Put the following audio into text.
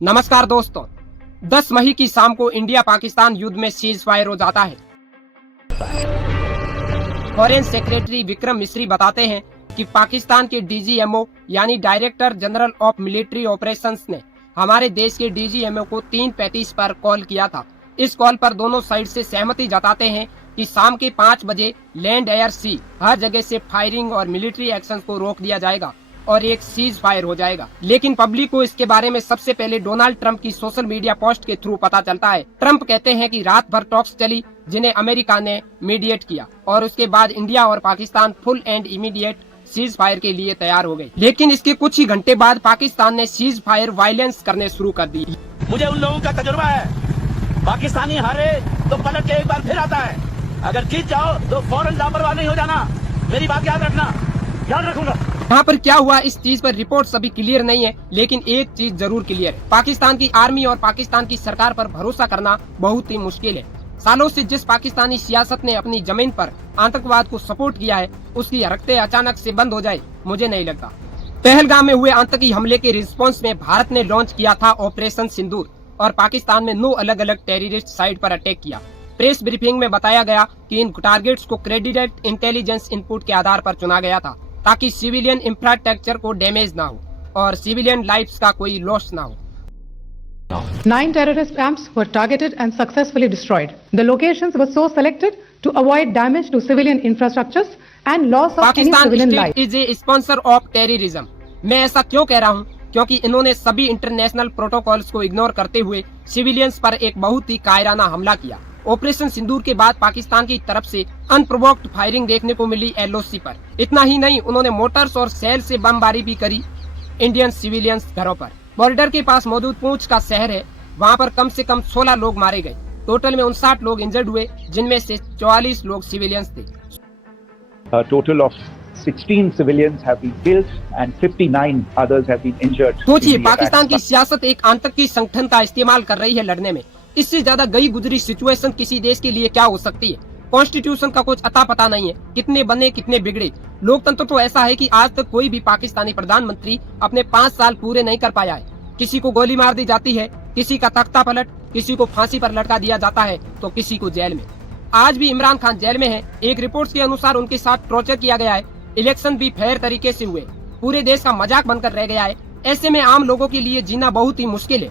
नमस्कार दोस्तों, 10 मई की शाम को इंडिया पाकिस्तान युद्ध में सीज फायर हो जाता है। फॉरेन सेक्रेटरी विक्रम मिस्री बताते हैं कि पाकिस्तान के डीजीएमओ यानी director general of military operations ने हमारे देश के डीजीएमओ को 3:35 पर कॉल किया था। इस कॉल पर दोनों साइड से सहमति जताते हैं कि शाम के 5 बजे लैंड, एयर, सी हर जगह से फायरिंग और मिलिट्री एक्शन को रोक दिया जाएगा और एक सीज फायर हो जाएगा। लेकिन पब्लिक को इसके बारे में सबसे पहले डोनाल्ड ट्रंप की सोशल मीडिया पोस्ट के थ्रू पता चलता है। ट्रंप कहते हैं कि रात भर टॉक्स चली जिन्हें अमेरिका ने मीडिएट किया और उसके बाद इंडिया और Pakistan full and immediate cease fire के लिए तैयार हो गए। लेकिन इसके कुछ ही घंटे बाद पाकिस्तान ने सीज फायर वायलेंस करने शुरू कर दी। मुझे उन लोगों का तजुर्बा है, पाकिस्तानी हारे तो पलट के एक बार फिर आता है, अगर जीत जाओ तो फौरन लापरवाह नहीं हो जाना। मेरी बात याद रखना। याद रखूंगा। यहाँ पर क्या हुआ इस चीज पर रिपोर्ट अभी क्लियर नहीं है, लेकिन एक चीज जरूर क्लियर है, पाकिस्तान की आर्मी और पाकिस्तान की सरकार पर भरोसा करना बहुत ही मुश्किल है। सालों से जिस पाकिस्तानी सियासत ने अपनी जमीन पर आतंकवाद को सपोर्ट किया है, उसकी हरकतें अचानक से बंद हो जाए, मुझे नहीं लगता। पहलगाम में हुए आतंकी हमले के रिस्पॉन्स में भारत ने लॉन्च किया था ऑपरेशन सिंदूर और पाकिस्तान में 9 अलग अलग टेररिस्ट साइट पर अटैक किया। प्रेस ब्रीफिंग में बताया गया कि इन टारगेट्स को क्रेडिटेड इंटेलिजेंस इनपुट के आधार पर चुना गया था ताकि सिविलियन इंफ्रास्ट्रक्चर को डैमेज ना हो और सिविलियन लाइफ्स का कोई लॉस ना हो। 9 terrorist camps were targeted and successfully destroyed. The locations were so selected to avoid damage to civilian infrastructures and loss of any civilian life. Pakistan is a sponsor of terrorism. मैं ऐसा क्यों कह रहा हूँ? क्योंकि इन्होंने सभी इंटरनेशनल प्रोटोकॉल्स को इग्नोर करते हुए सिविलियंस पर एक बहुत ही कायराना हमला किया। ऑपरेशन सिंदूर के बाद पाकिस्तान की तरफ से अनप्रोवोक्ड फायरिंग देखने को मिली एलओसी पर। इतना ही नहीं, उन्होंने मोटर्स और सेल से बमबारी भी करी इंडियन सिविलियंस घरों पर। बॉर्डर के पास मौजूद पूंछ का शहर है, वहां पर कम से कम 16 लोग मारे गए। टोटल में 59 लोग इंजर्ड हुए, जिनमें से 44 लोग सिविलियंस थे। A total of 16 civilians have been killed and 59 others have been injured. सोचिए, पाकिस्तान की सियासत एक आतंकी संगठन का इस्तेमाल कर रही है लड़ने में। इससे ज्यादा गई गुजरी सिचुएशन किसी देश के लिए क्या हो सकती है? कॉन्स्टिट्यूशन का कुछ अता पता नहीं है, कितने बने कितने बिगड़े। लोकतंत्र तो ऐसा है कि आज तक कोई भी पाकिस्तानी प्रधानमंत्री अपने 5 साल पूरे नहीं कर पाया है। किसी को गोली मार दी जाती है, किसी का तख्ता पलट, किसी को फांसी पर लटका दिया जाता है तो किसी को जेल में। आज भी इमरान खान जेल में है। एक रिपोर्ट के अनुसार उनके साथ टॉर्चर किया गया है। इलेक्शन भी फेयर तरीके से हुए, पूरे देश का मजाक बनकर रह गया है। ऐसे में आम लोगों के लिए जीना बहुत ही मुश्किल है।